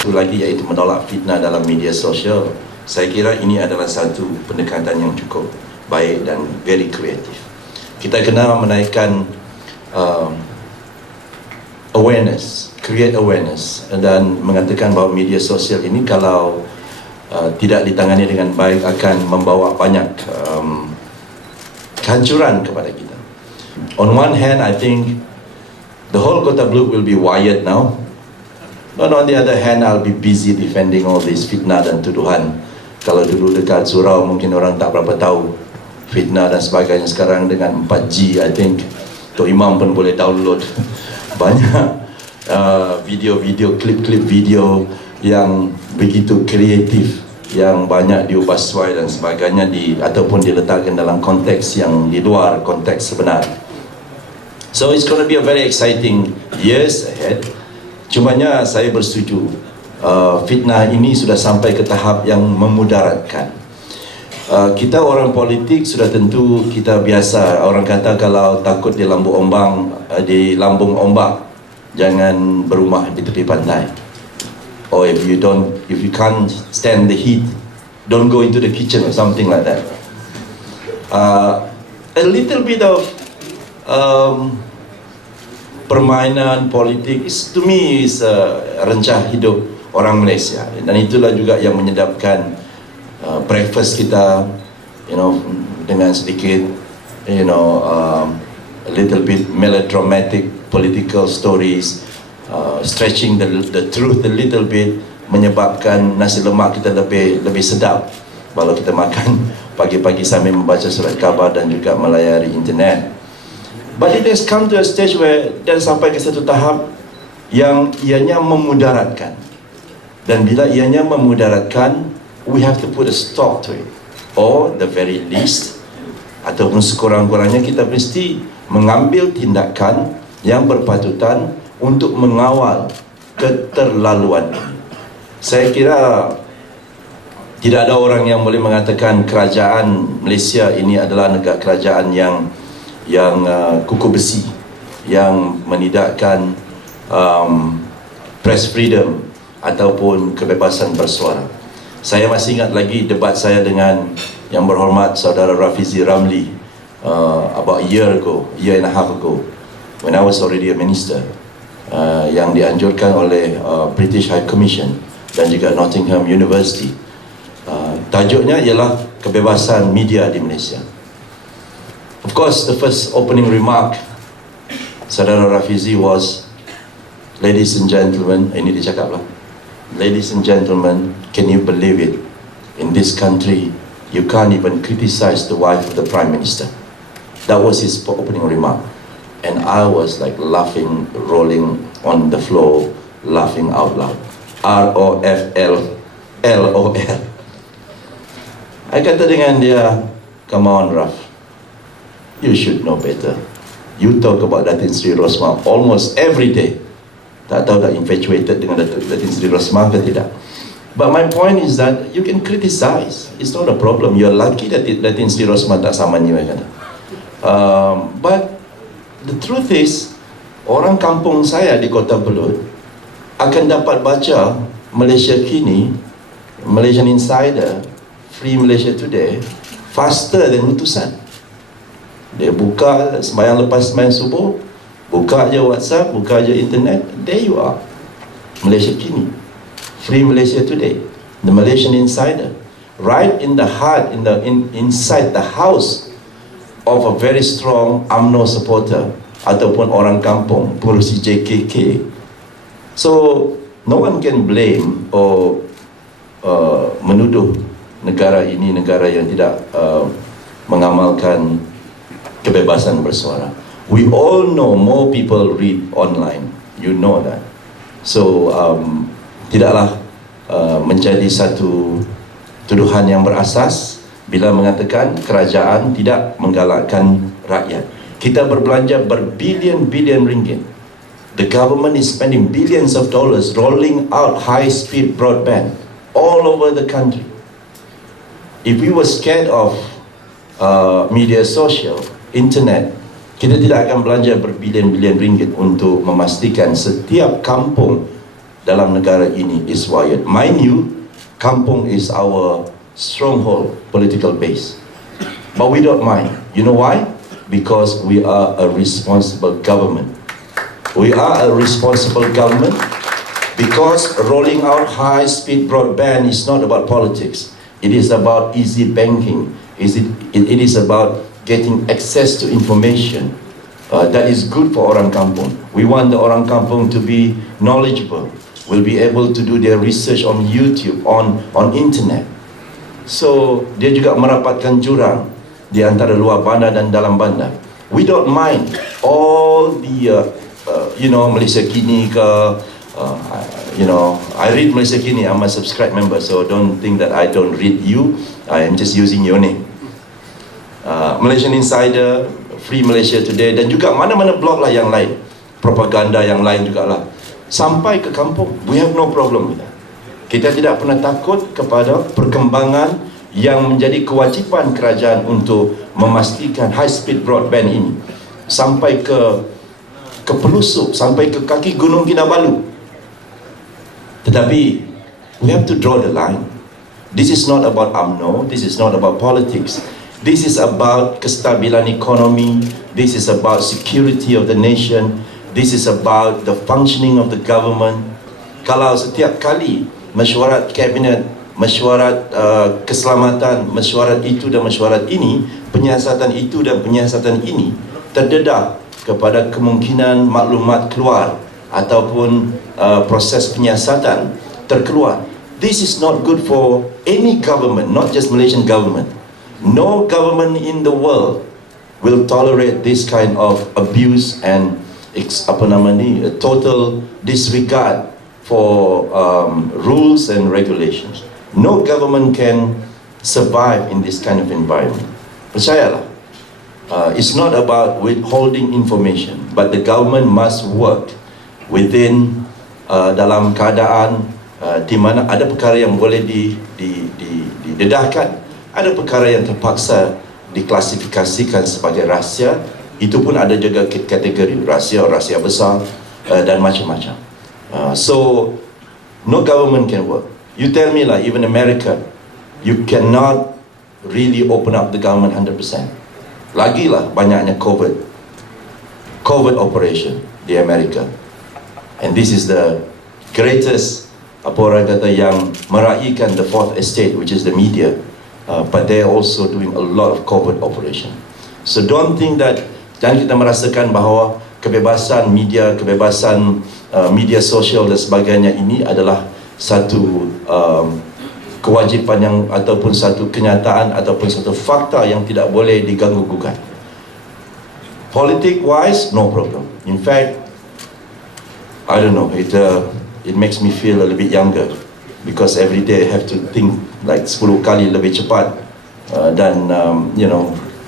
Satu lagi iaitu menolak fitnah dalam media sosial. Saya kira ini adalah satu pendekatan yang cukup baik dan very kreatif. Kita kena menaikkan awareness, create awareness, dan mengatakan bahawa media sosial ini kalau tidak ditangani dengan baik akan membawa banyak kehancuran kepada kita. On one hand, I think the whole Kota Belud will be wired now. But on the other hand, I'll be busy defending all this fitnah dan tuduhan. Kalau dulu dekat surau mungkin orang tak berapa tahu fitnah dan sebagainya. Sekarang dengan 4G, I think Tok Imam pun boleh download banyak video-video, klip-klip video yang begitu kreatif, yang banyak diubah suai dan sebagainya ataupun diletakkan dalam konteks yang di luar konteks sebenar. So it's going to be a very exciting years ahead. Cumanya saya bersetuju, fitnah ini sudah sampai ke tahap yang memudaratkan. Kita orang politik sudah tentu kita biasa, orang kata kalau takut di lambung ombak, jangan berumah di tepi pantai. Or if you can't stand the heat, don't go into the kitchen or something like that. A little bit of permainan politik to me is rencah hidup orang Malaysia, dan itulah juga yang menyedapkan breakfast kita, dengan sedikit a little bit melodramatic political stories, stretching the truth a little bit, menyebabkan nasi lemak kita lebih sedap kalau kita makan pagi-pagi sambil membaca surat khabar dan juga melayari internet. But it has come to a stage where dan sampai ke satu tahap yang ianya memudaratkan. Dan bila ianya memudaratkan, we have to put a stop to it. Or the very least, ataupun sekurang-kurangnya kita mesti mengambil tindakan yang berpatutan untuk mengawal keterlaluan ini. Saya kira tidak ada orang yang boleh mengatakan kerajaan Malaysia ini adalah negara kerajaan yang kukuh besi, yang menidakkan press freedom ataupun kebebasan bersuara. Saya masih ingat lagi debat saya dengan yang berhormat saudara Rafizi Ramli about a year and a half ago, when I was already a minister, yang dianjurkan oleh British High Commission dan juga Nottingham University. Tajuknya ialah kebebasan media di Malaysia. Of course, the first opening remark saudara Rafizi was, ladies and gentlemen, ini dia cakap lah, ladies and gentlemen, can you believe it? In this country, you can't even criticize the wife of the Prime Minister. That was his opening remark. And I was like laughing, rolling on the floor, laughing out loud. ROFL. I kata dengan dia, come on Raf, you should know better. You talk about Datin Sri Rosmah almost every day. Tak tahu dah infatuated dengan Datin Sri Rosmah ke tidak. But my point is that you can criticize. It's not a problem. You're lucky that Datin Sri Rosmah tak sama ni. But the truth is, orang kampung saya di Kota Belud akan dapat baca Malaysia Kini, Malaysian Insider, Free Malaysia Today faster than utusan. Dia buka sembahyang lepas sembahyang subuh, buka je WhatsApp, buka je internet, there you are. Malaysia Kini, Free Malaysia Today, the Malaysian Insider, right in the heart, inside the house of a very strong UMNO supporter ataupun orang kampung, pengurusi JKK. So no one can blame or menuduh negara ini negara yang tidak mengamalkan kebebasan bersuara. We all know more people read online, you know that. So tidaklah menjadi satu tuduhan yang berasas bila mengatakan kerajaan tidak menggalakkan rakyat. Kita berbelanja berbilion-bilion ringgit. The government is spending billions of dollars rolling out high-speed broadband all over the country. If we were scared of media social, internet, Kita tidak akan belanja berbilion-bilion ringgit untuk memastikan setiap kampung dalam negara ini is wired. Mind you, kampung is our stronghold political base. But we don't mind. You know why? Because we are a responsible government. We are a responsible government because rolling out high-speed broadband is not about politics. It is about easy banking. It is about getting access to information that is good for orang kampung. We want the orang kampung to be knowledgeable, will be able to do their research on YouTube, on internet. So dia juga merapatkan jurang di antara luar bandar dan dalam bandar. We don't mind all the Malaysia Kini ke, I read Malaysia Kini. I'm a subscribed member, so don't think that I don't read you. I am just using your name. Malaysian Insider, Free Malaysia Today, dan juga mana-mana blog lah yang lain, propaganda yang lain juga lah, sampai ke kampung. We have no problem with that. Kita tidak pernah takut kepada perkembangan yang menjadi kewajipan kerajaan untuk memastikan high speed broadband ini sampai ke pelusuk, sampai ke kaki Gunung Kinabalu. Tetapi we have to draw the line. This is not about UMNO, this is not about politics. This is about kestabilan ekonomi. This is about security of the nation. This is about the functioning of the government. Kalau setiap kali mesyuarat kabinet, mesyuarat keselamatan, mesyuarat itu dan mesyuarat ini, penyiasatan itu dan penyiasatan ini terdedah kepada kemungkinan maklumat keluar ataupun proses penyiasatan terkeluar, this is not good for any government, not just Malaysian government. No government in the world will tolerate this kind of abuse and total disregard for rules and regulations. No government can survive in this kind of environment. Percayalah, it's not about withholding information, but the government must work within dalam keadaan di mana ada perkara yang boleh didedahkan, ada perkara yang terpaksa diklasifikasikan sebagai rahsia. Itu pun ada juga kategori rahsia besar dan macam-macam. So no government can work. You tell me lah, even America, you cannot really open up the government 100%. Lagilah banyaknya COVID operation di Amerika. And this is the greatest, apa orang kata, yang meraihkan the fourth estate, which is the media. But they are also doing a lot of COVID operation. So don't think that, jangan kita merasakan bahawa kebebasan media, kebebasan media sosial dan sebagainya ini adalah satu kewajipan yang ataupun satu kenyataan ataupun satu fakta yang tidak boleh diganggu-gugat. Politic wise, no problem. In fact, I don't know, it makes me feel a little bit younger because every day I have to think like 10 kali lebih cepat dan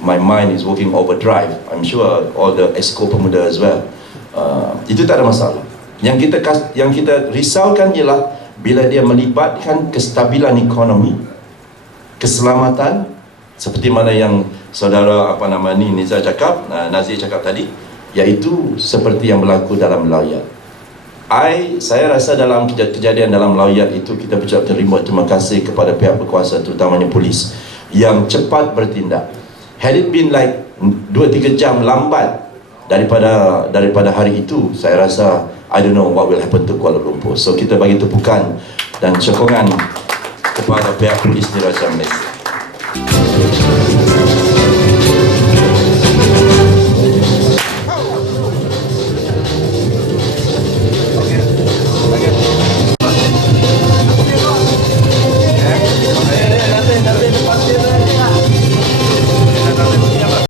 my mind is working overdrive. I'm sure all the Exco Pemuda as well. Itu tak ada masalah. Yang kita risaukan ialah bila dia melibatkan kestabilan ekonomi, keselamatan, seperti mana yang saudara Nazir cakap tadi, iaitu seperti yang berlaku dalam Lawyat. Saya rasa dalam kejadian dalam Lawyat itu kita bercakap terima kasih kepada pihak berkuasa, terutamanya polis yang cepat bertindak. Had it been like 2-3 jam lambat daripada hari itu, saya rasa I don't know what will happen to Kuala Lumpur. So kita bagi tepukan dan sokongan kepada pihak polis di Raja Malaysia.